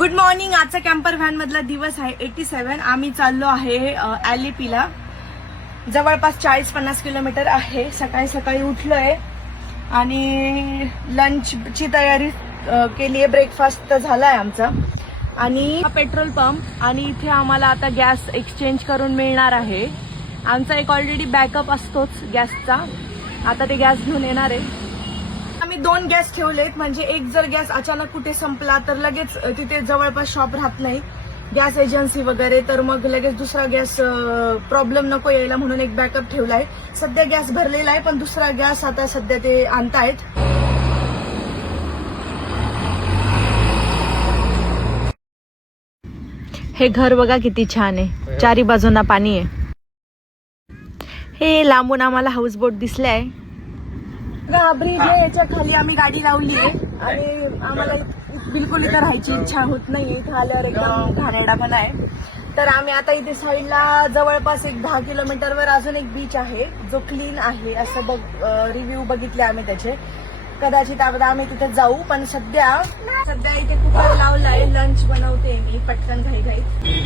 Good morning. आजचा camper van मधला दिवस आहे 87. आम्ही चाललो आहे ॲलिपीला. जवळपास 40-50 किलोमीटर आहे. सकाळी सकाळी उठलोय आणि लंचची तयारी केली आहे. ब्रेकफास्ट तर झालाय आमचा आणि पेट्रोल पंप आणि इथे आम्हाला आता गॅस एक्सचेंज करून मिळणार आहे. आमचा एक ऑलरेडी बॅकअप असतोच गॅसचा. आता ते गॅस घेऊन येणार आहे. आम्ही 2 गॅस ठेवलेत, म्हणजे एक जर गॅस अचानक कुठे संपला तर लगेच तिथे जवळपास शॉप राहत नाही गॅस एजन्सी वगैरे, तर मग लगेच दुसरा गॅस प्रॉब्लेम नको यायला म्हणून एक बॅकअप ठेवलाय. सध्या गॅस भरलेला आहे पण दुसरा गॅस आता सध्या ते आणतायत. हे घर बघा किती छान आहे, चारी बाजूंना पाणी आहे. हे लांबून आम्हाला हाऊसबोट दिसलाय. ब्रिज आहे, याच्या खाली आम्ही गाडी लावली आहे आणि आम्हाला बिलकुल इथं राहायची इच्छा होत नाही. इथं आल्यावर एकदम घाणेरडा पण आहे. तर आम्ही आता इथे साईडला जवळपास एक 10 किलोमीटरवर अजून एक बीच आहे जो क्लीन आहे असं रिव्ह्यू बघितले आम्ही त्याचे. कदाचित आम्ही तिथे जाऊ, पण सध्या इथे कुकर लावलाय. लंच बनवते मी पटकन घाई.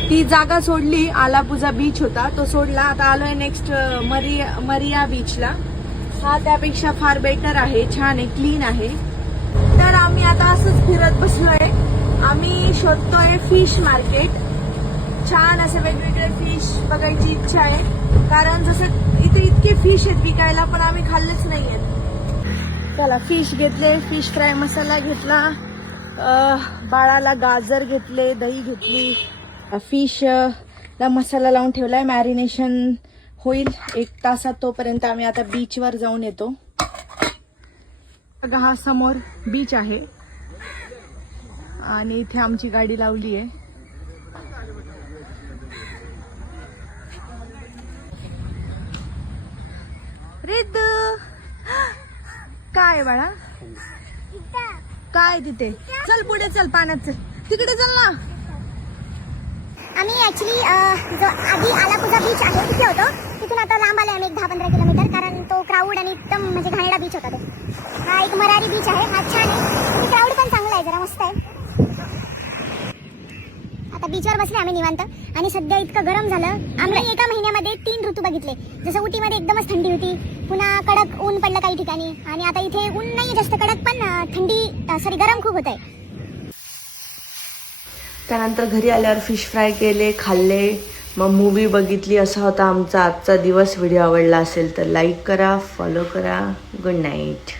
ती जागा सोडली, आलापुझा बीच होता तो सोडला. आता आलोय नेक्स्ट मरिया बीचला. हा त्यापेक्षा फार बेटर आहे, छान आहे, क्लीन आहे. तर आम्ही आता असंच फिरत बसलोय. आम्ही शोधतोय फिश मार्केट. छान असे वेगवेगळे फिश बघायची इच्छा आहे, कारण जसं इथे इतके फिश आहेत विकायला पण आम्ही खाल्लेच नाहीयेत. चला फिश घेतले, फिश फ्राय मसाला घेतला, बाळाला गाजर घेतले, दही घेतली. फिशला मसाला लावून ठेवलाय, मॅरिनेशन होईल 1 तासात. तोपर्यंत आम्ही आता बीचवर जाऊन येतो. हा समोर बीच आहे आणि इथे आमची गाडी लावली आहे. रिद्ध काय बाळा, काय तिथे? चल पुढे चल, पाण्यात चल, तिकडे चल ना. आम्ही ऍक्च्युली जो आधी आलापुझा बीच आहे तिथे होतो, तिथून आता लांब आले आम्ही 10-15 किलोमीटर, कारण तो क्राऊड आणि एकदम म्हणजे घाणेरडा बीच होता तो. हा एक मरारी बीच आहे, हा छान आहे, क्राऊड पण चांगला आहे, जरा मस्त आहे. आता बीचवर बसले आम्ही निवांत आणि सध्या इतकं गरम झालं. आम्ही एका महिन्यामध्ये 3 ऋतू बघितले. जसं उटीमध्ये एकदमच थंडी होती, पुन्हा कडक ऊन पडलं काही ठिकाणी, आणि आता इथे ऊन नाही जास्त कडक पण थंडी गरम खूप होत आहे. त्यानंतर घरी आल्यावर फिश फ्राय केले, खाल्ले, मग मूवी बघितली. असा होता आमचा आजचा दिवस. व्हिडिओ आवडला असेल तर लाईक करा, फॉलो करा. Good night.